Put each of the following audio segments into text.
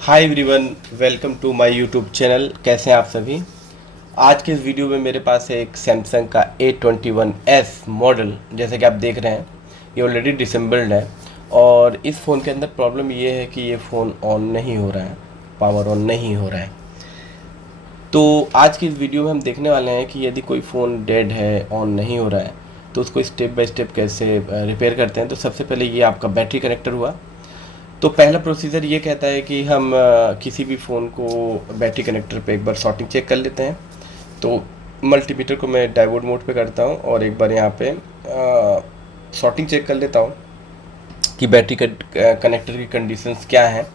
Hi everyone, welcome to my YouTube channel. कैसे हैं आप सभी। आज के इस वीडियो में मेरे पास है एक सैमसंग का A21s मॉडल। जैसे कि आप देख रहे हैं ये ऑलरेडी डिसेंबल्ड है और इस फ़ोन के अंदर प्रॉब्लम ये है कि ये फ़ोन ऑन नहीं हो रहा है, पावर ऑन नहीं हो रहा है। तो आज की इस वीडियो में हम देखने वाले हैं कि यदि कोई फ़ोन डेड है, ऑन नहीं हो रहा है, तो उसको स्टेप बाय स्टेप कैसे रिपेयर करते हैं। तो सबसे पहले ये आपका बैटरी कनेक्टर हुआ। तो पहला प्रोसीजर ये कहता है कि हम किसी भी फ़ोन को बैटरी कनेक्टर पे एक बार शॉर्टिंग चेक कर लेते हैं। तो मल्टीमीटर को मैं डायोड मोड पे करता हूँ और एक बार यहाँ पे शॉर्टिंग चेक कर लेता हूँ कि बैटरी कनेक्टर की कंडीशंस क्या हैं।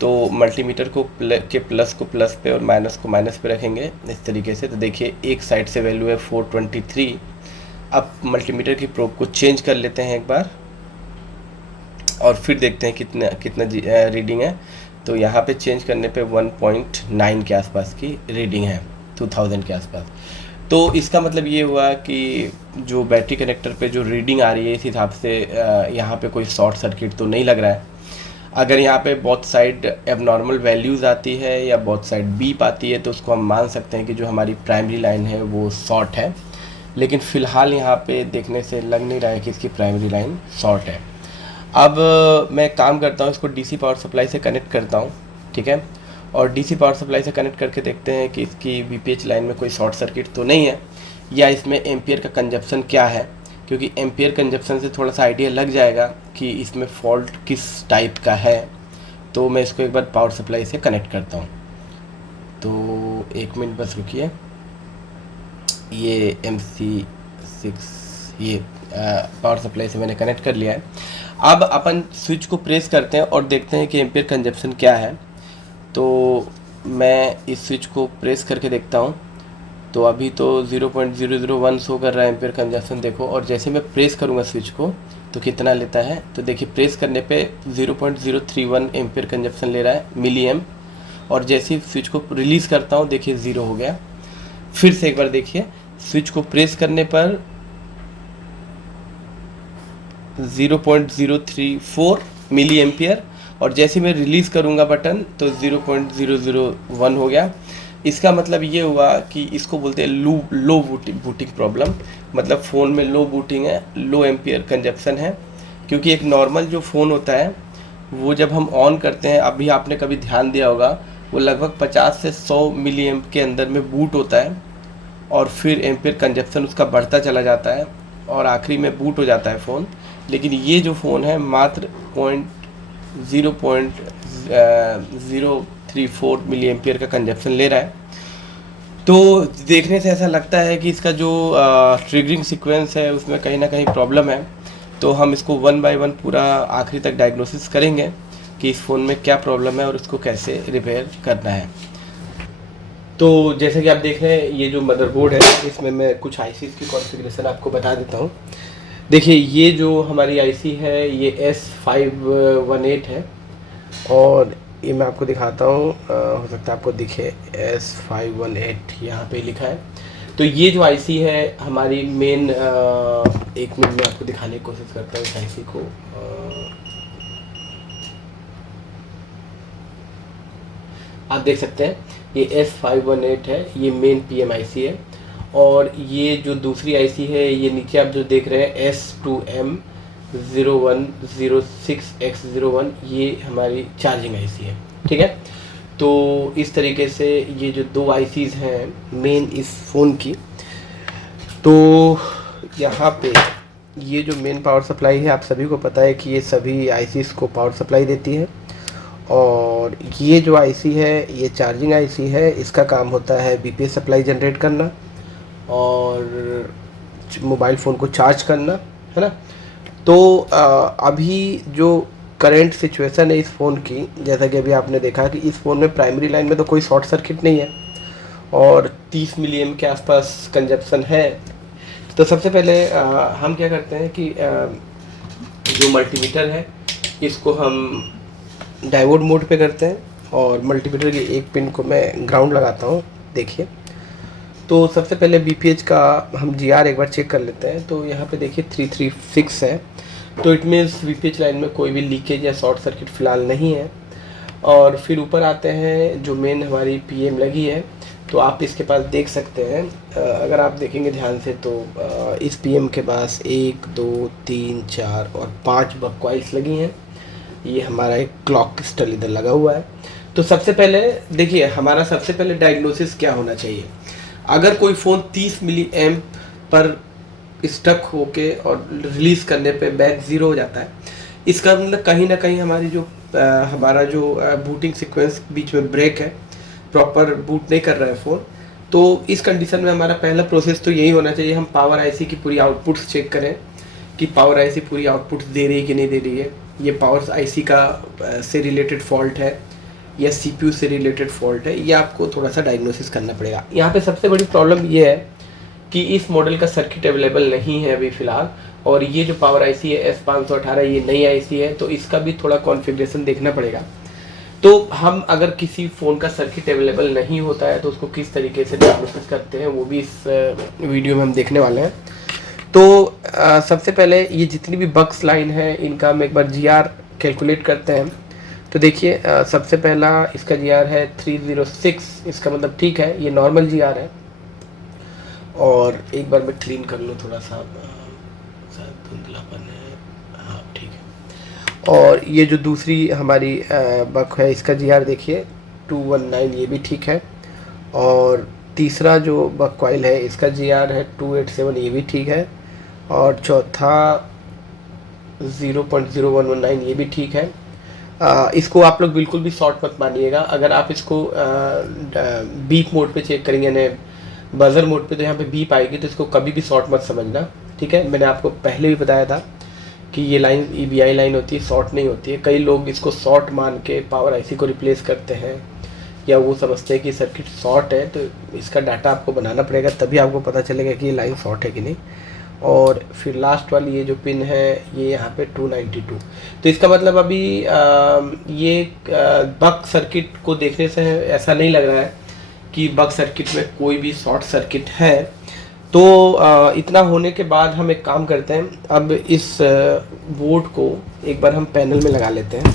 तो मल्टीमीटर को प्लस को प्लस पे और माइनस को माइनस पे रखेंगे इस तरीके से। तो देखिए एक साइड से वैल्यू है 423। अब मल्टीमीटर की प्रोब को चेंज कर लेते हैं एक बार और फिर देखते हैं कितना कितना रीडिंग है। तो यहाँ पे चेंज करने पे 1.9 के आसपास की रीडिंग है, 2000 के आसपास। तो इसका मतलब ये हुआ कि जो बैटरी कनेक्टर पे जो रीडिंग आ रही है इस हिसाब से यहाँ पे कोई शॉर्ट सर्किट तो नहीं लग रहा है। अगर यहाँ पे बोथ साइड एबनॉर्मल वैल्यूज़ आती है या बोथ साइड बीप आती है तो उसको हम मान सकते हैं कि जो हमारी प्राइमरी लाइन है वो शॉर्ट है। लेकिन फ़िलहाल यहाँ पे देखने से लग नहीं रहा है कि इसकी प्राइमरी लाइन शॉर्ट है। अब मैं काम करता हूँ, इसको डीसी पावर सप्लाई से कनेक्ट करता हूँ, ठीक है। और डीसी पावर सप्लाई से कनेक्ट करके देखते हैं कि इसकी वीपीएच लाइन में कोई शॉर्ट सर्किट तो नहीं है या इसमें एम्पियर का कंजप्शन क्या है, क्योंकि एम्पियर कंजप्शन से थोड़ा सा आइडिया लग जाएगा कि इसमें फॉल्ट किस टाइप का है। तो मैं इसको एक बार पावर सप्लाई से कनेक्ट करता हूँ। तो एक मिनट बस रुकिए। ये MC6 ये पावर सप्लाई से मैंने कनेक्ट कर लिया है। अब अपन स्विच को प्रेस करते हैं और देखते हैं कि एम्पियर कंजप्शन क्या है। तो मैं इस स्विच को प्रेस करके देखता हूँ। तो अभी तो 0.001 शो कर रहा है एम्पियर कंजप्शन, देखो। और जैसे मैं प्रेस करूँगा स्विच को तो कितना लेता है, तो देखिए प्रेस करने पे 0.031 एम्पियर कंजप्शन ले रहा है मिली एम। और जैसे ही स्विच को रिलीज़ करता हूँ देखिए 0 हो गया। फिर से एक बार देखिए, स्विच को प्रेस करने पर 0.034 मिली एम्पियर और जैसे मैं रिलीज़ करूँगा बटन तो 0.001 हो गया। इसका मतलब ये हुआ कि इसको बोलते हैं लो बूटिंग प्रॉब्लम। मतलब फ़ोन में लो बूटिंग है, लो एम्पियर कंजप्शन है। क्योंकि एक नॉर्मल जो फ़ोन होता है वो जब हम ऑन करते हैं, अभी आपने कभी ध्यान दिया होगा, वो लगभग 50 से 100 मिली एम्प के अंदर में बूट होता है और फिर एम्पियर कंजप्शन उसका बढ़ता चला जाता है और आखिरी में बूट हो जाता है फ़ोन। लेकिन ये जो फ़ोन है मात्र 0.34 मिली एम्पियर का कंजप्शन ले रहा है। तो देखने से ऐसा लगता है कि इसका जो ट्रिगरिंग सीक्वेंस है उसमें कहीं ना कहीं प्रॉब्लम है। तो हम इसको वन बाय वन पूरा आखिरी तक डायग्नोसिस करेंगे कि इस फ़ोन में क्या प्रॉब्लम है और इसको कैसे रिपेयर करना है। तो जैसे कि आप देख रहे हैं ये जो मदरबोर्ड है इसमें मैं कुछ आईसीज़ की कॉन्फ़िगरेशन आपको बता देता हूँ। देखिए ये जो हमारी आईसी है ये S518 है और ये मैं आपको दिखाता हूँ, हो सकता है आपको दिखे S518 यहाँ पे लिखा है। तो ये जो आईसी है हमारी मेन, एक मिनट में आपको दिखाने की कोशिश करता हूँ इस आईसी को। आप देख सकते हैं ये S518 है, ये मेन PMIC है। और ये जो दूसरी आईसी है ये नीचे आप जो देख रहे हैं S2M0106X01, ये हमारी चार्जिंग आईसी है, ठीक है। तो इस तरीके से ये जो दो आईसीज़ हैं मेन इस फ़ोन की। तो यहाँ पे ये जो मेन पावर सप्लाई है, आप सभी को पता है कि ये सभी आईसीज़ को पावर सप्लाई देती है। और ये जो आईसी है ये चार्जिंग आईसी है, इसका काम होता है बीपीएस सप्लाई जनरेट करना और मोबाइल फ़ोन को चार्ज करना, है ना। तो अभी जो करंट सिचुएशन है इस फ़ोन की, जैसा कि अभी आपने देखा कि इस फ़ोन में प्राइमरी लाइन में तो कोई शॉर्ट सर्किट नहीं है और 30 मिली एम के आसपास कंजप्शन है। तो सबसे पहले हम क्या करते हैं कि जो मल्टीमीटर है इसको हम डायोड मोड पे करते हैं और मल्टीमीटर की एक पिन को मैं ग्राउंड लगाता हूँ। देखिए तो सबसे पहले बीपीएच का हम जीआर एक बार चेक कर लेते हैं। तो यहाँ पे देखिए 336 है, तो इट मीन्स बीपीएच लाइन में कोई भी लीकेज या शॉर्ट सर्किट फ़िलहाल नहीं है। और फिर ऊपर आते हैं जो मेन हमारी पीएम लगी है, तो आप इसके पास देख सकते हैं। अगर आप देखेंगे ध्यान से तो इस पीएम के पास 1 2 3 4 और 5 बक कॉइल्स लगी हैं। ये हमारा एक क्लॉक क्रिस्टल इधर लगा हुआ है। तो सबसे पहले देखिए, हमारा सबसे पहले डायग्नोसिस क्या होना चाहिए। अगर कोई फ़ोन 30 मिली एम्प पर स्टक होके और रिलीज़ करने पे बैक ज़ीरो हो जाता है, इसका मतलब कहीं ना कहीं हमारी जो हमारा जो बूटिंग सीक्वेंस बीच में ब्रेक है, प्रॉपर बूट नहीं कर रहा है फ़ोन। तो इस कंडीशन में हमारा पहला प्रोसेस तो यही होना चाहिए, हम पावर आईसी की पूरी आउटपुट्स चेक करें कि पावर आईसी पूरी आउटपुट्स दे रही है कि नहीं दे रही है। ये पावर आईसी का से रिलेटेड फॉल्ट है या सीपीयू से रिलेटेड फॉल्ट है, ये आपको थोड़ा सा डायग्नोसिस करना पड़ेगा। यहाँ पे सबसे बड़ी प्रॉब्लम ये है कि इस मॉडल का सर्किट अवेलेबल नहीं है अभी फ़िलहाल, और ये जो पावर आईसी है S518 ये नई आईसी है, तो इसका भी थोड़ा कॉन्फ़िगरेशन देखना पड़ेगा। तो हम अगर किसी फ़ोन का सर्किट अवेलेबल नहीं होता है तो उसको किस तरीके से डायग्नोसिस करते हैं वो भी इस वीडियो में हम देखने वाले हैं। तो सबसे पहले ये जितनी भी बक्स लाइन है इनका हम एक बार GR कैलकुलेट करते हैं। तो देखिए सबसे पहला इसका GR है 306, इसका मतलब ठीक है, ये नॉर्मल GR है। और एक बार मैं क्लीन कर लूँ थोड़ा सा, शायद धुंधलापन है, हाँ ठीक है। और ये जो दूसरी हमारी बक है इसका GR देखिए 219, ये भी ठीक है। और तीसरा जो बक कॉइल है इसका GR है 287, ये भी ठीक है। और चौथा 0.0119, ये भी ठीक है। इसको आप लोग बिल्कुल भी शॉर्ट मत मानिएगा। अगर आप इसको बीप मोड पे चेक करेंगे यानी बजर मोड पे, तो यहाँ पे बीप आएगी, तो इसको कभी भी शॉर्ट मत समझना, ठीक है। मैंने आपको पहले भी बताया था कि ये लाइन EBI लाइन होती है, शॉर्ट नहीं होती है। कई लोग इसको शॉर्ट मान के पावर आईसी को रिप्लेस करते हैं, या वो समझते हैं कि सर्किट शॉर्ट है, तो इसका डाटा आपको बनाना पड़ेगा, तभी आपको पता चलेगा कि ये लाइन शॉर्ट है कि नहीं। और फिर लास्ट वाली ये जो पिन है ये यहाँ पे 292, तो इसका मतलब अभी ये बक सर्किट को देखने से ऐसा नहीं लग रहा है कि बक सर्किट में कोई भी शॉर्ट सर्किट है। तो इतना होने के बाद हम एक काम करते हैं, अब इस बोर्ड को एक बार हम पैनल में लगा लेते हैं।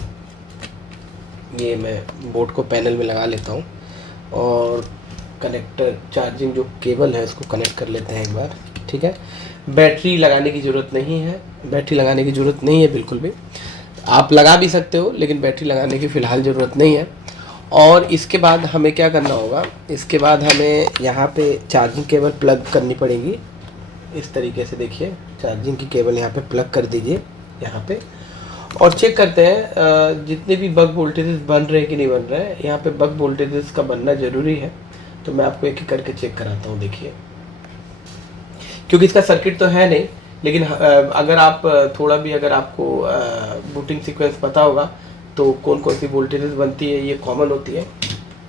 ये मैं बोर्ड को पैनल में लगा लेता हूँ और कनेक्टर चार्जिंग जो केबल है उसको कनेक्ट कर लेते हैं एक बार, ठीक है। बैटरी लगाने की ज़रूरत नहीं है, बैटरी लगाने की ज़रूरत नहीं है बिल्कुल भी। आप लगा भी सकते हो लेकिन बैटरी लगाने की फ़िलहाल ज़रूरत नहीं है। और इसके बाद हमें क्या करना होगा, इसके बाद हमें यहाँ पे चार्जिंग केबल प्लग करनी पड़ेगी। इस तरीके से देखिए, चार्जिंग की केबल यहाँ पे प्लग कर दीजिए यहाँ पे, और चेक करते हैं जितने भी बक वोल्टेजेस बन रहे हैं कि नहीं बन रहे हैं। यहाँ पे बक वोल्टेजेस का बनना ज़रूरी है, तो मैं आपको एक एक करके चेक कराता हूँ। देखिए, क्योंकि इसका सर्किट तो है नहीं, लेकिन अगर आप थोड़ा भी अगर आपको बूटिंग सीक्वेंस पता होगा तो कौन कौन सी वोल्टेजेस बनती है ये कॉमन होती है।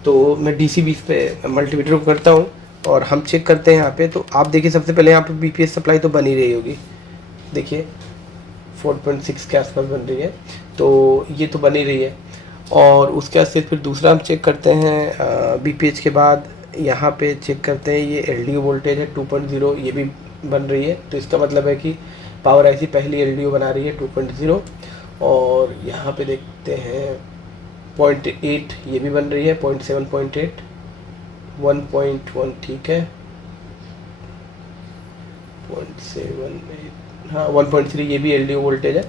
तो मैं DC-20 पे मल्टीमीटर को करता हूँ और हम चेक करते हैं यहाँ पे। तो आप देखिए सबसे पहले यहाँ पे BPS सप्लाई तो बनी रही होगी, देखिए 4.6 के आसपास बन रही है, तो ये तो बनी रही है। और उसके बाद से फिर दूसरा हम चेक करते हैं BPH के बाद यहाँ पे चेक करते हैं ये LDO वोल्टेज है 2.0, ये भी बन रही है। तो इसका मतलब है कि पावर आईसी पहली LDO बना रही है 2.0। और यहाँ पे देखते हैं 0.8, ये भी बन रही है 0.7, 0.8, 1.1 ठीक है, 0.7, हाँ 1.3 ये भी LDO वोल्टेज है।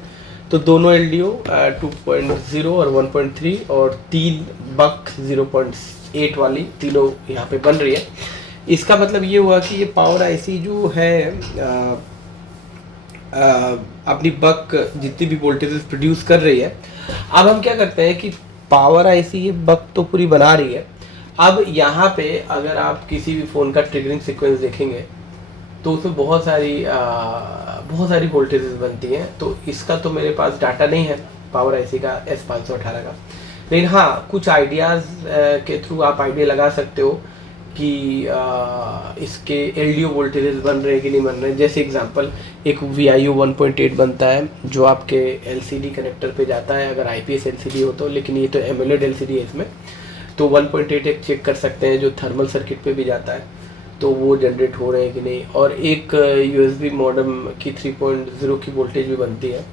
तो दोनों LDO 2.0 और 1.3 और 3 बक 0.8 वाली तीनों यहाँ पे बन रही है। इसका मतलब ये हुआ कि ये पावर आईसी जो है अपनी बक जितनी भी वोल्टेजेस प्रोड्यूस कर रही है। अब हम क्या करते हैं कि पावर आईसी ये बक तो पूरी बना रही है। अब यहाँ पे अगर आप किसी भी फ़ोन का ट्रिगरिंग सीक्वेंस देखेंगे तो उसमें बहुत सारी वोल्टेजेस बनती हैं। तो इसका तो मेरे पास डाटा नहीं है पावर आईसी का S518 का, लेकिन हाँ कुछ आइडियाज़ के थ्रू आप आइडिया लगा सकते हो कि इसके LDO वोल्टेजेस बन रहे हैं कि नहीं बन रहे हैं। जैसे एग्जांपल एक VIO 1.8 बनता है जो आपके LCD कनेक्टर पे जाता है अगर IPS LCD हो तो, लेकिन ये तो AMOLED LCD है इसमें। तो 1.8 एक चेक कर सकते हैं जो थर्मल सर्किट पे भी जाता है, तो वो जनरेट हो रहे हैं कि नहीं। और एक USB मॉडेम की 3.0 की वोल्टेज भी बनती है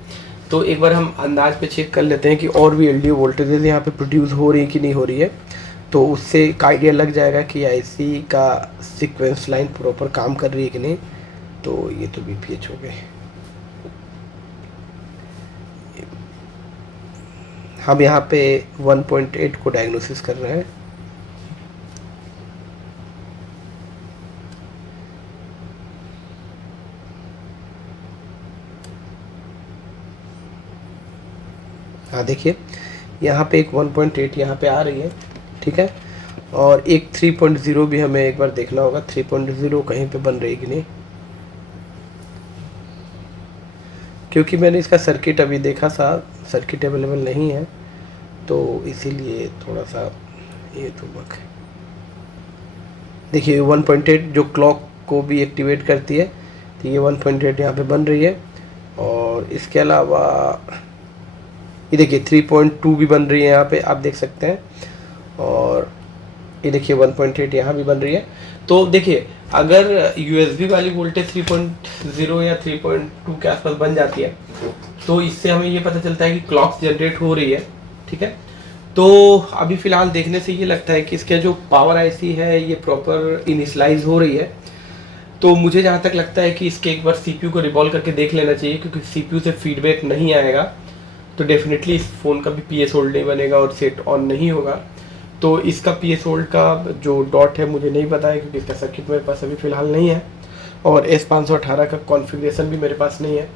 तो एक बार हम अंदाज पे चेक कर लेते हैं कि और भी एलडीओ वोल्टेजेस यहाँ पे प्रोड्यूस हो रही है कि नहीं हो रही है, तो उससे एक आइडिया लग जाएगा कि आईसी का सीक्वेंस लाइन प्रॉपर काम कर रही है कि नहीं। तो ये तो बीपीएच हो गए। हम यहाँ पे 1.8 को डायग्नोसिस कर रहे हैं। हाँ देखिए, यहाँ पे एक 1.8 यहाँ पे आ रही है, ठीक है। और एक 3.0 भी हमें एक बार देखना होगा, 3.0 कहीं पे बन रही कि नहीं, क्योंकि मैंने इसका सर्किट अभी देखा था, सर्किट अवेलेबल नहीं है, तो इसीलिए थोड़ा सा ये तो बक है। देखिए 1.8 जो क्लॉक को भी एक्टिवेट करती है, तो ये 1.8 यहाँ पे बन रही है। और इसके अलावा ये देखिए 3.2 भी बन रही है यहाँ पे, आप देख सकते हैं। और ये देखिए 1.8 यहाँ भी बन रही है। तो देखिए अगर यूएसबी वाली वोल्टेज 3.0 या 3.2 के आसपास बन जाती है, तो इससे हमें ये पता चलता है कि क्लॉक जनरेट हो रही है, ठीक है। तो अभी फ़िलहाल देखने से ये लगता है कि इसका जो पावर आईसी है ये प्रॉपर इनिशलाइज हो रही है। तो मुझे जहाँ तक लगता है कि इसके एक बार सीपीयू को रिवॉल्व करके देख लेना चाहिए, क्योंकि सीपीयू से फीडबैक नहीं आएगा तो डेफिनेटली इस फ़ोन का भी पीएस होल्ड नहीं बनेगा और सेट ऑन नहीं होगा। तो इसका पीएस होल्ड का जो डॉट है मुझे नहीं पता है, क्योंकि इसका सर्किट मेरे पास अभी फ़िलहाल नहीं है और S518 का कॉन्फ़िगरेशन भी मेरे पास नहीं है।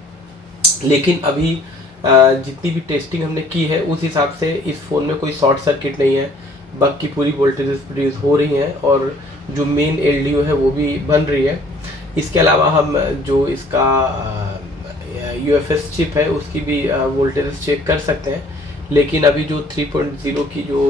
लेकिन अभी जितनी भी टेस्टिंग हमने की है उस हिसाब से इस फ़ोन में कोई शॉर्ट सर्किट नहीं है, बाकी पूरी वोल्टेजेस प्रोड्यूस हो रही हैं और जो मेन एलडीओ है वो भी बन रही है। इसके अलावा हम जो इसका यूएफएस चिप है उसकी भी वोल्टेजेस चेक कर सकते हैं। लेकिन अभी जो 3.0 की जो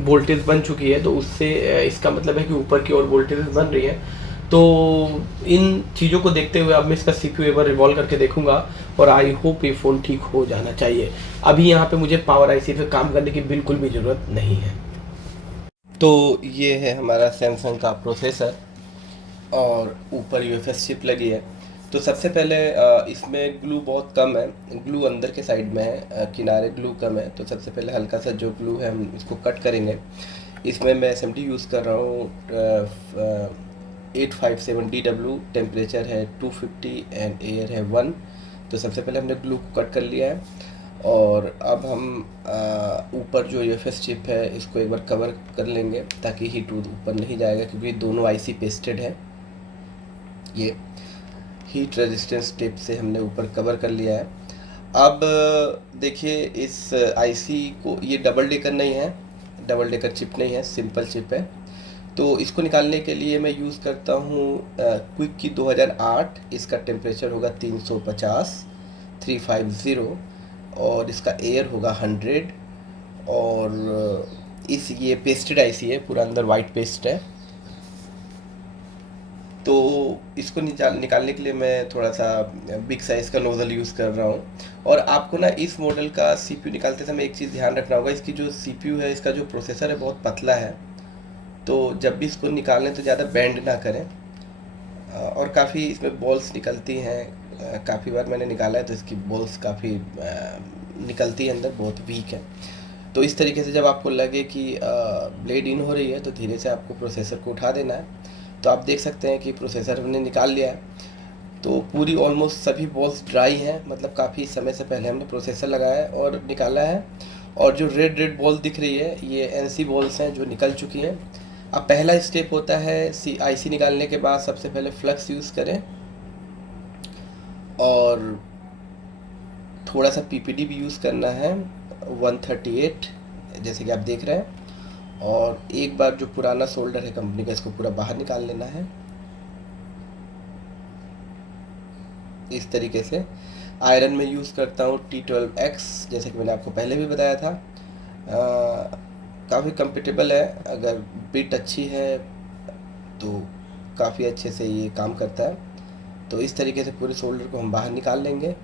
वोल्टेज बन चुकी है, तो उससे इसका मतलब है कि ऊपर की ओर वोल्टेजेस बन रही है। तो इन चीज़ों को देखते हुए अब मैं इसका सीपीयू एक बार रिवॉल्व करके देखूंगा और आई होप ये फ़ोन ठीक हो जाना चाहिए। अभी यहाँ पे मुझे पावर आईसी पे काम करने की बिल्कुल भी ज़रूरत नहीं है। तो ये है हमारा सैमसंग का प्रोसेसर और ऊपर यूएफएस चिप लगी है। तो सबसे पहले इसमें ग्लू बहुत कम है, ग्लू अंदर के साइड में है, किनारे ग्लू कम है। तो सबसे पहले हल्का सा जो ग्लू है हम इसको कट करेंगे। इसमें मैं एसएमडी यूज़ कर रहा हूँ 857DW, टेम्परेचर है 250 एंड एयर है 1। तो सबसे पहले हमने ग्लू को कट कर लिया है और अब हम ऊपर जो यूएफएस चिप है इसको एक बार कवर कर लेंगे ताकि हीट ऊपर नहीं जाएगा, क्योंकि दोनों आईसी पेस्टेड है। ये हीट रेजिस्टेंस टेप से हमने ऊपर कवर कर लिया है। अब देखिए इस आईसी को, ये डबल डेकर नहीं है, डबल डेकर चिप नहीं है, सिंपल चिप है। तो इसको निकालने के लिए मैं यूज़ करता हूँ क्विक की 2008। इसका टेम्परेचर होगा 350 और इसका एयर होगा 100। और इस ये पेस्टेड आईसी है, पूरा अंदर वाइट पेस्ट है। तो इसको निकालने के लिए मैं थोड़ा सा बिग साइज़ का नोज़ल यूज़ कर रहा हूँ। और आपको ना इस मॉडल का सीपीयू निकालते समय एक चीज़ ध्यान रखना होगा, इसकी जो सीपीयू है, इसका जो प्रोसेसर है बहुत पतला है। तो जब भी इसको निकालें तो ज़्यादा बेंड ना करें। और काफ़ी इसमें बॉल्स निकलती हैं, काफ़ी बार मैंने निकाला है तो इसकी बॉल्स काफ़ी निकलती है अंदर, बहुत वीक है। तो इस तरीके से जब आपको लगे कि ब्लेड इन हो रही है तो धीरे से आपको प्रोसेसर को उठा देना है। तो आप देख सकते हैं कि प्रोसेसर हमने निकाल लिया है। तो पूरी ऑलमोस्ट सभी बॉल्स ड्राई हैं, मतलब काफ़ी समय से पहले हमने प्रोसेसर लगाया है और निकाला है। और जो रेड बॉल दिख रही है ये एनसी बॉल्स हैं जो निकल चुकी हैं। अब पहला स्टेप होता है आईसी निकालने के बाद सबसे पहले फ्लक्स यूज़ करें और थोड़ा सा पीपीडी भी यूज़ करना है 138, जैसे कि आप देख रहे हैं। और एक बार जो पुराना सोल्डर है कंपनी का, इसको पूरा बाहर निकाल लेना है इस तरीके से। आयरन में यूज़ करता हूँ T12X, जैसे कि मैंने आपको पहले भी बताया था। काफ़ी कंफर्टेबल है, अगर बिट अच्छी है तो काफ़ी अच्छे से ये काम करता है। तो इस तरीके से पूरे सोल्डर को हम बाहर निकाल लेंगे।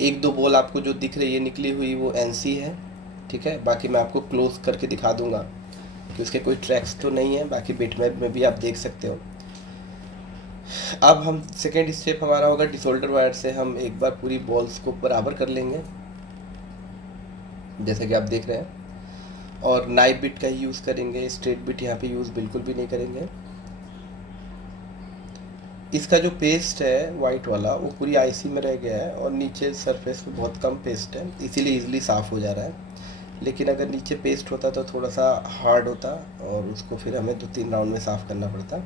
एक दो बॉल आपको जो दिख रही है निकली हुई वो एनसी है, ठीक है। बाकी मैं आपको क्लोज करके दिखा दूंगा कि उसके कोई ट्रैक्स तो नहीं है, बाकी बिटमैप में भी आप देख सकते हो। अब हम सेकेंड स्टेप हमारा होगा डिसोल्डर वायर से हम एक बार पूरी बॉल्स को बराबर कर लेंगे, जैसे कि आप देख रहे हैं। और नाइफ बिट का ही यूज़ करेंगे, स्ट्रेट बिट यहाँ पे यूज़ बिल्कुल भी नहीं करेंगे। इसका जो पेस्ट है वाइट वाला वो पूरी आईसी में रह गया है और नीचे सरफेस पे बहुत कम पेस्ट है, इसीलिए इजीली साफ़ हो जा रहा है। लेकिन अगर नीचे पेस्ट होता तो थोड़ा सा हार्ड होता और उसको फिर हमें 2-3 राउंड में साफ़ करना पड़ता।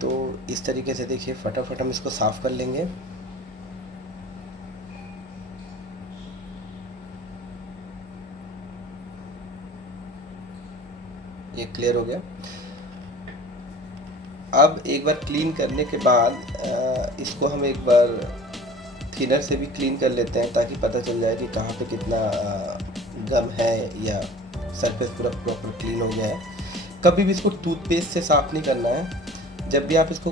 तो इस तरीके से देखिए फटाफट हम इसको साफ़ कर लेंगे। ये क्लियर हो गया। अब एक बार क्लीन करने के बाद इसको हम एक बार थिनर से भी क्लीन कर लेते हैं ताकि पता चल जाए कि कहाँ पे कितना गम है या सरफेस पूरा प्रॉपर क्लीन हो गया है। कभी भी इसको टूथपेस्ट से साफ़ नहीं करना है। जब भी आप इसको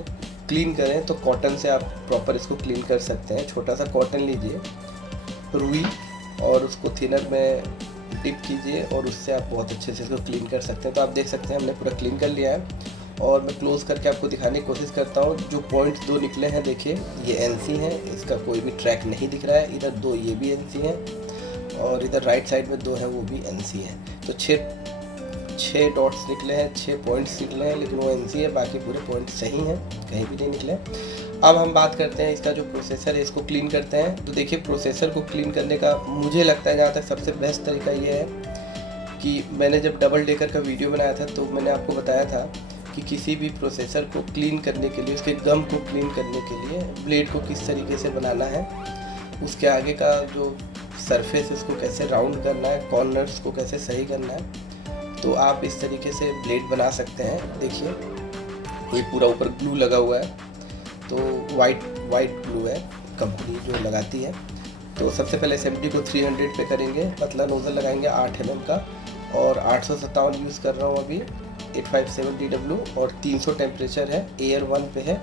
क्लीन करें तो कॉटन से आप प्रॉपर इसको क्लीन कर सकते हैं। छोटा सा कॉटन लीजिए, रुई, और उसको थिनर में डिप कीजिए और उससे आप बहुत अच्छे से इसको क्लीन कर सकते हैं। तो आप देख सकते हैं हमने पूरा क्लीन कर लिया है और मैं क्लोज़ करके आपको दिखाने की कोशिश करता हूँ। जो पॉइंट्स 2 निकले हैं देखिए, ये एनसी हैं, इसका कोई भी ट्रैक नहीं दिख रहा है। इधर 2 ये भी एनसी हैं और इधर राइट साइड में 2 हैं वो भी एनसी हैं। तो 6 डॉट्स निकले हैं, 6 पॉइंट्स निकले हैं, लेकिन वो एनसी है, बाकी पूरे पॉइंट सही हैं, कहीं भी नहीं निकले। अब हम बात करते हैं इसका जो प्रोसेसर है, इसको क्लीन करते हैं। तो देखिए प्रोसेसर को क्लीन करने का मुझे लगता है जहाँ तक सबसे बेस्ट तरीका ये है कि मैंने जब डबल डेकर का वीडियो बनाया था तो मैंने आपको बताया था कि किसी भी प्रोसेसर को क्लीन करने के लिए, उसके गम को क्लीन करने के लिए ब्लेड को किस तरीके से बनाना है, उसके आगे का जो सरफेस उसको कैसे राउंड करना है, कॉर्नर्स को कैसे सही करना है। तो आप इस तरीके से ब्लेड बना सकते हैं। देखिए ये पूरा ऊपर ग्लू लगा हुआ है, तो वाइट ग्लू है, कंपनी जो लगाती है। तो सबसे पहले एसएमडी को 300 पे करेंगे, पतला नोज़ल लगाएंगे 8 mm का, और 857 यूज़ कर रहा हूँ अभी, 857 DW, और 300 टेम्परेचर है, एयर 1 पे है।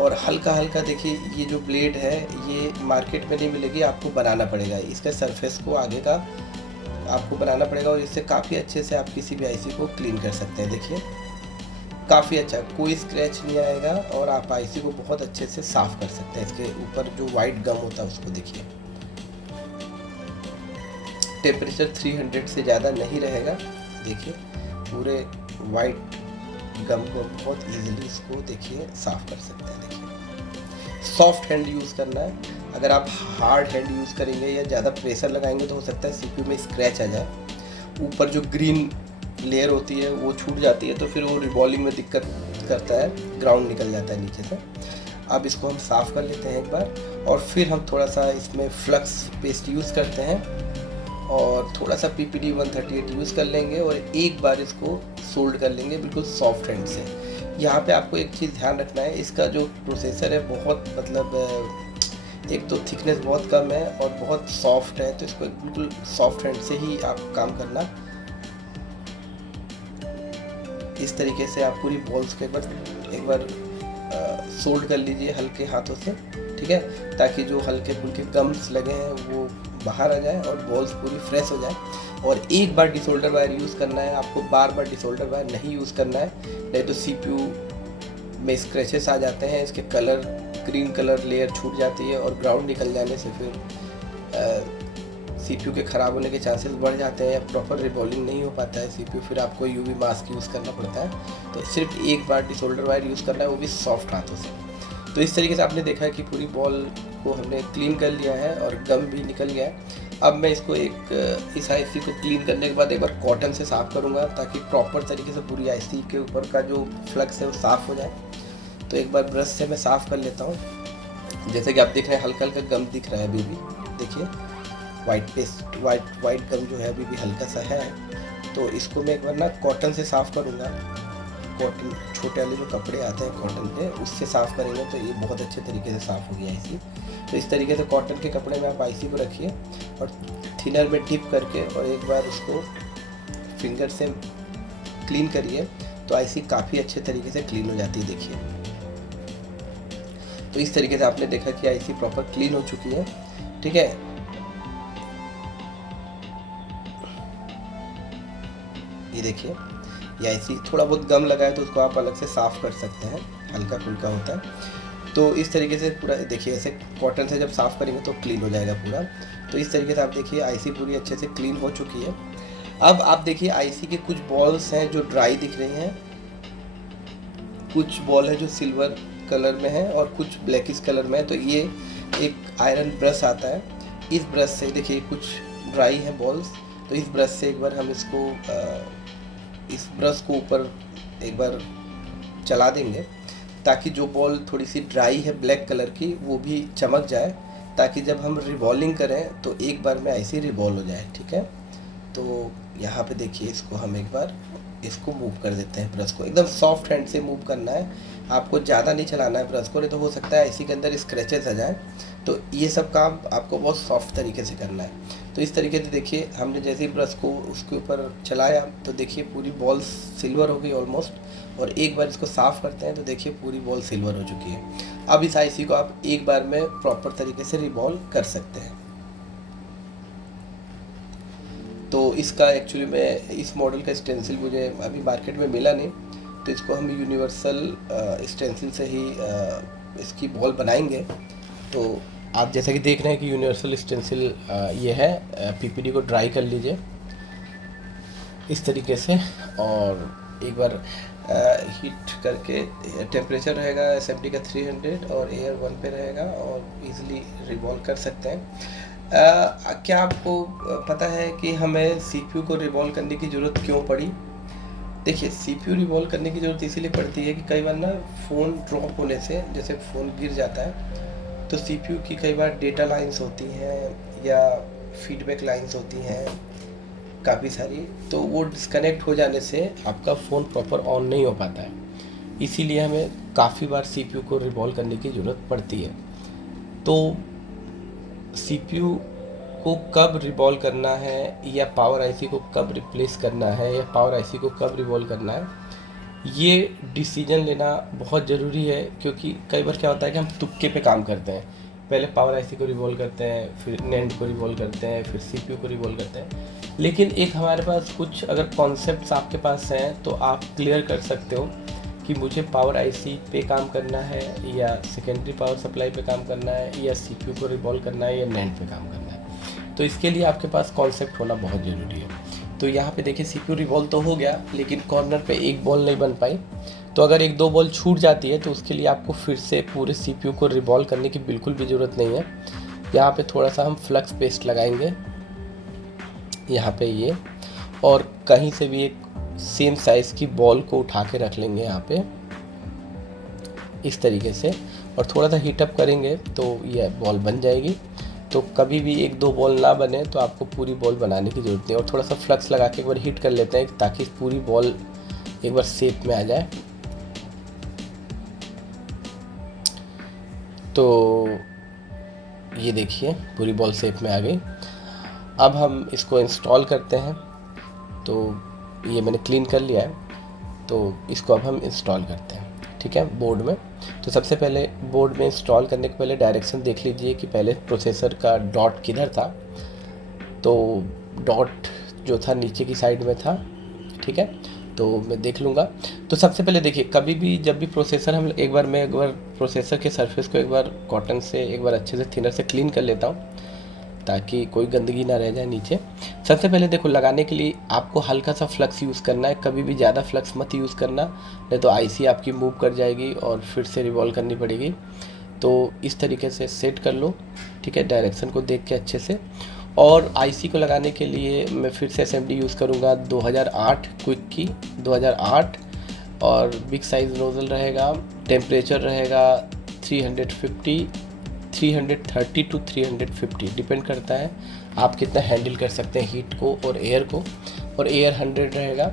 और हल्का हल्का देखिए ये जो ब्लेड है ये मार्केट में नहीं मिलेगी, आपको बनाना पड़ेगा। इसका सरफेस को आगे का आपको बनाना पड़ेगा और इससे काफ़ी अच्छे से आप किसी भी आईसी को क्लीन कर सकते हैं। देखिए काफ़ी अच्छा, कोई स्क्रैच नहीं आएगा और आप आईसी को बहुत अच्छे से साफ़ कर सकते हैं। इसके ऊपर जो वाइट गम होता है उसको देखिए, टेम्परेचर 300 से ज़्यादा नहीं रहेगा। देखिए पूरे वाइट गम को बहुत इजीली इसको देखिए साफ़ कर सकते हैं। देखिए सॉफ्ट हैंड यूज़ करना है। अगर आप हार्ड हैंड यूज़ करेंगे या ज़्यादा प्रेशर लगाएंगे तो हो सकता है सीपीयू में स्क्रैच आ जाए, ऊपर जो ग्रीन लेयर होती है वो छूट जाती है, तो फिर वो रिबॉलिंग में दिक्कत करता है, ग्राउंड निकल जाता है नीचे से। अब इसको हम साफ़ कर लेते हैं एक बार और फिर हम थोड़ा सा इसमें फ्लक्स पेस्ट यूज़ करते हैं और थोड़ा सा PPD 138 यूज़ कर लेंगे और एक बार इसको सोल्ड कर लेंगे बिल्कुल सॉफ्ट हैंड से। यहाँ पे आपको एक चीज़ ध्यान रखना है, इसका जो प्रोसेसर है बहुत मतलब एक तो थिकनेस बहुत कम है और बहुत सॉफ्ट है, तो इसको बिल्कुल सॉफ्ट हैंड से ही आप काम करना। इस तरीके से आप पूरी बॉल्स को एक बार सोल्ड कर लीजिए हल्के हाथों से, ठीक है, ताकि जो हल्के फुल्के गम्स लगे हैं वो बाहर आ जाए और बॉल्स पूरी फ्रेश हो जाए। और एक बार डिसोल्डर वायर यूज़ करना है आपको, बार बार डिसोल्डर वायर नहीं यूज़ करना है, नहीं तो CPU में स्क्रैचेस आ जाते हैं, इसके कलर ग्रीन कलर लेयर छूट जाती है और ग्राउंड निकल जाने से फिर CPU के ख़राब होने के चांसेस बढ़ जाते हैं, प्रॉपर रिबॉलिंग नहीं हो पाता है CPU, फिर आपको UV मास्क यूज़ करना पड़ता है। तो सिर्फ एक बार डिसोल्डर वायर यूज़ करना है, वो भी सॉफ्ट हाथों से। तो इस तरीके से आपने देखा है कि पूरी बॉल को हमने क्लीन कर लिया है और गम भी निकल गया है। अब मैं इसको इस आईसी को क्लीन करने के बाद एक बार कॉटन से साफ़ करूँगा ताकि प्रॉपर तरीके से पूरी आईसी के ऊपर का जो फ्लक्स है वो साफ़ हो जाए। तो एक बार ब्रश से मैं साफ़ कर लेता हूँ। जैसे कि आप देख रहे हैं हल्का हल्का गम दिख रहा है अभी भी, देखिए वाइट गम जो है अभी भी हल्का सा है। तो इसको मैं एक बार ना कॉटन से साफ़ करूँगा, कॉटन छोटे वाले जो कपड़े आते हैं कॉटन के उससे साफ़ करेंगे तो ये बहुत अच्छे तरीके से साफ़ हो गया आईसी। तो इस तरीके से कॉटन के कपड़े में आप आईसी को रखिए और थिनर में डिप करके और एक बार उसको फिंगर से क्लीन करिए तो आईसी काफ़ी अच्छे तरीके से क्लीन हो जाती है। देखिए तो इस तरीके से आपने देखा कि आईसी प्रॉपर क्लीन हो चुकी है, ठीक है। ये देखिए ये आईसी थोड़ा बहुत गम लगा है तो उसको आप अलग से साफ़ कर सकते हैं, हल्का फुल्का होता है। तो इस तरीके से पूरा देखिए, ऐसे कॉटन से जब साफ़ करेंगे तो क्लीन हो जाएगा पूरा। तो इस तरीके से आप देखिए आईसी पूरी अच्छे से क्लीन हो चुकी है। अब आप देखिए आईसी के कुछ बॉल्स हैं जो ड्राई दिख रही हैं, कुछ बॉल है जो सिल्वर कलर में है और कुछ ब्लैकिश कलर में है। तो ये एक आयरन ब्रश आता है, इस ब्रश से देखिए कुछ ड्राई है बॉल्स, तो इस ब्रश से एक बार हम इसको इस ब्रश को ऊपर एक बार चला देंगे ताकि जो बॉल थोड़ी सी ड्राई है ब्लैक कलर की वो भी चमक जाए, ताकि जब हम रिवॉल्विंग करें तो एक बार में ऐसे रिवॉल्व हो जाए। ठीक है, तो यहाँ पे देखिए इसको हम एक बार इसको मूव कर देते हैं। ब्रश को एकदम सॉफ्ट हैंड से मूव करना है, आपको ज़्यादा नहीं चलाना है ब्रश को, नहीं तो हो सकता है इसी के अंदर स्क्रैचेस आ जाए। तो ये सब काम आपको बहुत सॉफ्ट तरीके से करना है। तो इस तरीके से देखिए हमने जैसे ही ब्रश को उसके ऊपर चलाया तो देखिए पूरी बॉल सिल्वर हो गई ऑलमोस्ट, और एक बार इसको साफ़ करते हैं तो देखिए पूरी बॉल सिल्वर हो चुकी है। अब इस आईसी को आप एक बार में प्रॉपर तरीके से रिवॉल्व कर सकते हैं। तो इसका एक्चुअली में इस मॉडल का स्टेंसिल मुझे अभी मार्केट में मिला नहीं, तो इसको हम यूनिवर्सल स्टेंसिल से ही इसकी बॉल बनाएंगे। तो आप जैसा कि देख रहे हैं कि यूनिवर्सल स्टेंसिल ये है, पीपीडी को ड्राई कर लीजिए इस तरीके से, और एक बार हीट करके टेम्परेचर रहेगा एसएमडी का 300 और एयर 1 पे रहेगा और इजीली रिवॉल्व कर सकते हैं। क्या आपको पता है कि हमें सीपीयू को रिवॉल्व करने की ज़रूरत क्यों पड़ी? देखिए सीपीयू रिवॉल्व करने की ज़रूरत इसीलिए पड़ती है कि कई बार ना फ़ोन ड्रॉप होने से, जैसे फ़ोन गिर जाता है तो सीपीयू की कई बार डेटा लाइंस होती हैं या फीडबैक लाइंस होती हैं काफ़ी सारी, तो वो डिस्कनेक्ट हो जाने से आपका फ़ोन प्रॉपर ऑन नहीं हो पाता है। इसीलिए हमें काफ़ी बार सीपीयू को रिवॉल्व करने की ज़रूरत पड़ती है। तो सीपीयू को कब रिवॉल्व करना है या पावर आईसी को कब रिप्लेस करना है या पावर आईसी को कब रिवॉल्व करना है, ये डिसीजन लेना बहुत ज़रूरी है। क्योंकि कई बार क्या होता है कि हम तुक्के पे काम करते हैं, पहले पावर आईसी को रिवॉल्व करते हैं, फिर नैंड को रिवॉल्व करते हैं, फिर सीपीयू को रिवॉल्व करते हैं। लेकिन एक हमारे पास कुछ अगर कॉन्सेप्ट्स आपके पास हैं तो आप क्लियर कर सकते हो कि मुझे पावर आईसी पे काम करना है या सेकेंडरी पावर सप्लाई पे काम करना है या सीपीयू को रिवॉल्व करना है या नैंड पे काम करना है। तो इसके लिए आपके पास कॉन्सेप्ट होना बहुत ज़रूरी है। तो यहाँ पे देखिए सीपीयू रिवॉल्व तो हो गया, लेकिन कॉर्नर पे एक बॉल नहीं बन पाई। तो अगर एक दो बॉल छूट जाती है तो उसके लिए आपको फिर से पूरे सीपीयू को रिवॉल्व करने की बिल्कुल भी ज़रूरत नहीं है। यहाँ पे थोड़ा सा हम फ्लक्स पेस्ट लगाएंगे यहाँ पे ये, और कहीं से भी एक सेम साइज़ की बॉल को उठा के रख लेंगे यहाँ पे इस तरीके से, और थोड़ा सा हीटअप करेंगे तो ये बॉल बन जाएगी। तो कभी भी एक दो बॉल ना बने तो आपको पूरी बॉल बनाने की ज़रूरत नहीं है। और थोड़ा सा फ्लक्स लगा के एक बार हीट कर लेते हैं ताकि पूरी बॉल एक बार शेप में आ जाए। तो ये देखिए पूरी बॉल शेप में आ गई। अब हम इसको इंस्टॉल करते हैं। तो ये मैंने क्लीन कर लिया है, तो इसको अब हम इंस्टॉल करते हैं। ठीक है, बोर्ड में। तो सबसे पहले बोर्ड में इंस्टॉल करने के पहले डायरेक्शन देख लीजिए कि पहले प्रोसेसर का डॉट किधर था। तो डॉट जो था नीचे की साइड में था। ठीक है, तो मैं देख लूँगा। तो सबसे पहले देखिए, कभी भी जब भी प्रोसेसर हम एक बार प्रोसेसर के सरफेस को एक बार कॉटन से एक बार अच्छे से थिनर से क्लीन कर लेता हूँ ताकि कोई गंदगी ना रह जाए नीचे। सबसे पहले देखो, लगाने के लिए आपको हल्का सा फ्लक्स यूज़ करना है, कभी भी ज़्यादा फ्लक्स मत यूज़ करना, नहीं तो आईसी आपकी मूव कर जाएगी और फिर से रिवॉल्व करनी पड़ेगी। तो इस तरीके से सेट कर लो। ठीक है, डायरेक्शन को देख के अच्छे से। और आईसी को लगाने के लिए मैं फिर से एसएमडी यूज़ करूँगा 2008 क्विक की 2008, और बिग साइज़ नोज़ल रहेगा। टेम्परेचर रहेगा 330 टू 350, डिपेंड करता है आप कितना हैंडल कर सकते हैं हीट को और एयर को। और एयर 100 रहेगा,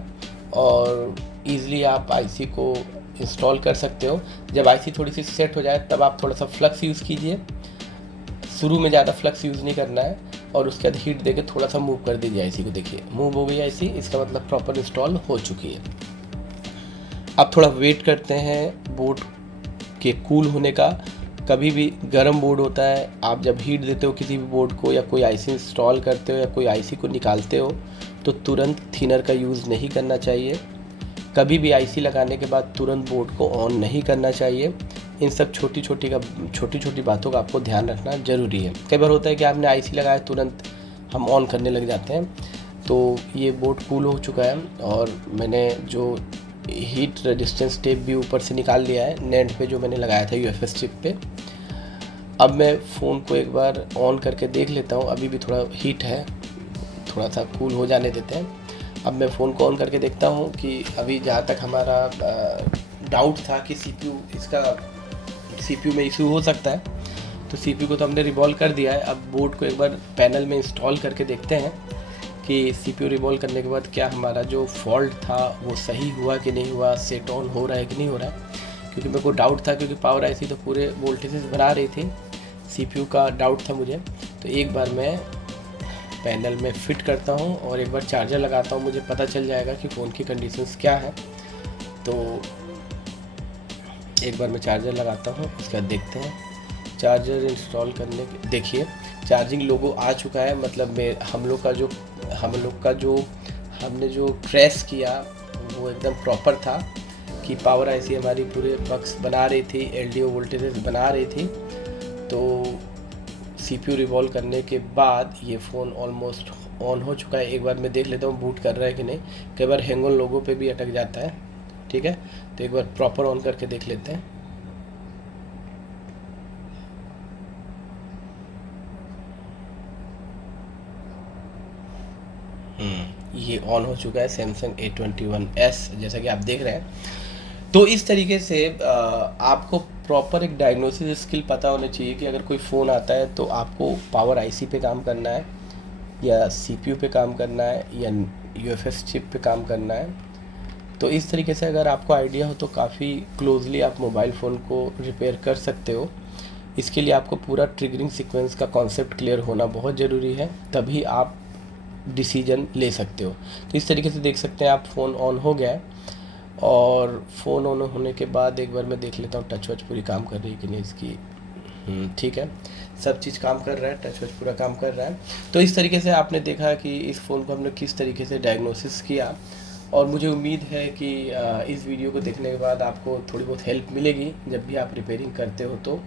और ईज़िली आप आईसी को इंस्टॉल कर सकते हो। जब आईसी थोड़ी सी सेट हो जाए तब आप थोड़ा सा फ्लक्स यूज़ कीजिए। शुरू में ज़्यादा फ्लक्स यूज़ नहीं करना है, और उसके बाद हीट देके थोड़ा सा मूव कर दीजिए आईसी को। देखिए मूव हो गई आईसी, इसका मतलब प्रॉपर इंस्टॉल हो चुकी है। अब थोड़ा वेट करते हैं बोर्ड के कूल होने का। कभी भी गर्म बोर्ड होता है, आप जब हीट देते हो किसी भी बोर्ड को या कोई आईसी इंस्टॉल करते हो या कोई आईसी को निकालते हो तो तुरंत थिनर का यूज़ नहीं करना चाहिए। कभी भी आईसी लगाने के बाद तुरंत बोर्ड को ऑन नहीं करना चाहिए। इन सब छोटी छोटी बातों का आपको ध्यान रखना ज़रूरी है। कई बार होता है कि आपने आईसी लगाया, तुरंत हम ऑन करने लग जाते हैं। तो ये बोर्ड कूल हो चुका है और मैंने जो हीट रेजिस्टेंस टेप भी ऊपर से निकाल लिया है नेट पे जो मैंने लगाया था यूएफएस चिप पे। अब मैं फ़ोन को एक बार ऑन करके देख लेता हूँ, अभी भी थोड़ा हीट है, थोड़ा सा कूल हो जाने देते हैं। अब मैं फ़ोन को ऑन करके देखता हूँ कि अभी जहाँ तक हमारा डाउट था कि सीपीयू में इशू हो सकता है, तो सीपीयू को तो हमने रिवॉल्व कर दिया है। अब बोर्ड को एक बार पैनल में इंस्टॉल करके देखते हैं कि सीपीयू रिवॉल्व करने के बाद क्या हमारा जो फॉल्ट था वो सही हुआ कि नहीं हुआ, सेट ऑन हो रहा है कि नहीं हो रहा है। क्योंकि मेरे को डाउट था, क्योंकि पावर आईसी तो पूरे वोल्टेजेस बना रही थी, सीपीयू का डाउट था मुझे। तो एक बार मैं पैनल में फिट करता हूँ और एक बार चार्जर लगाता हूँ, मुझे पता चल जाएगा कि फ़ोन की कंडीशंस क्या है। तो एक बार मैं चार्जर लगाता हूँ, उसके बाद देखते हैं। चार्जर इंस्टॉल करने के देखिए चार्जिंग लोगो आ चुका है, मतलब हम लोग का जो हमने जो ट्रेस किया वो एकदम प्रॉपर था कि पावर आईसी हमारी पूरे बक्स बना रही थी, एलडीओ वोल्टेजेस बना रही थी। तो सीपीयू रिवॉल्व करने के बाद ये फ़ोन ऑलमोस्ट ऑन हो चुका है। एक बार मैं देख लेता हूँ बूट कर रहा है कि नहीं, कई बार हैंग ऑन लोगों पे भी अटक जाता है। ठीक है, तो एक बार प्रॉपर ऑन करके देख लेते हैं। ये ऑन हो चुका है सैमसंग A21s, जैसा कि आप देख रहे हैं। तो इस तरीके से आपको प्रॉपर एक डायग्नोसिस स्किल पता होनी चाहिए कि अगर कोई फ़ोन आता है तो आपको पावर आईसी पे काम करना है या सीपीयू पे काम करना है या यूएफएस चिप पे काम करना है। तो इस तरीके से अगर आपको आइडिया हो तो काफ़ी क्लोजली आप मोबाइल फ़ोन को रिपेयर कर सकते हो। इसके लिए आपको पूरा ट्रिगरिंग सीक्वेंस का कॉन्सेप्ट क्लियर होना बहुत ज़रूरी है, तभी आप डिसीजन ले सकते हो। तो इस तरीके से देख सकते हैं आप, फ़ोन ऑन हो गया है और फ़ोन ऑन होने के बाद एक बार मैं देख लेता हूँ टच वच पूरी काम कर रही है कि नहीं इसकी। ठीक है, सब चीज़ काम कर रहा है, टच वच पूरा काम कर रहा है। तो इस तरीके से आपने देखा कि इस फ़ोन को हमने किस तरीके से डायग्नोसिस किया, और मुझे उम्मीद है कि इस वीडियो को देखने के बाद आपको थोड़ी बहुत हेल्प मिलेगी जब भी आप रिपेयरिंग करते हो तो।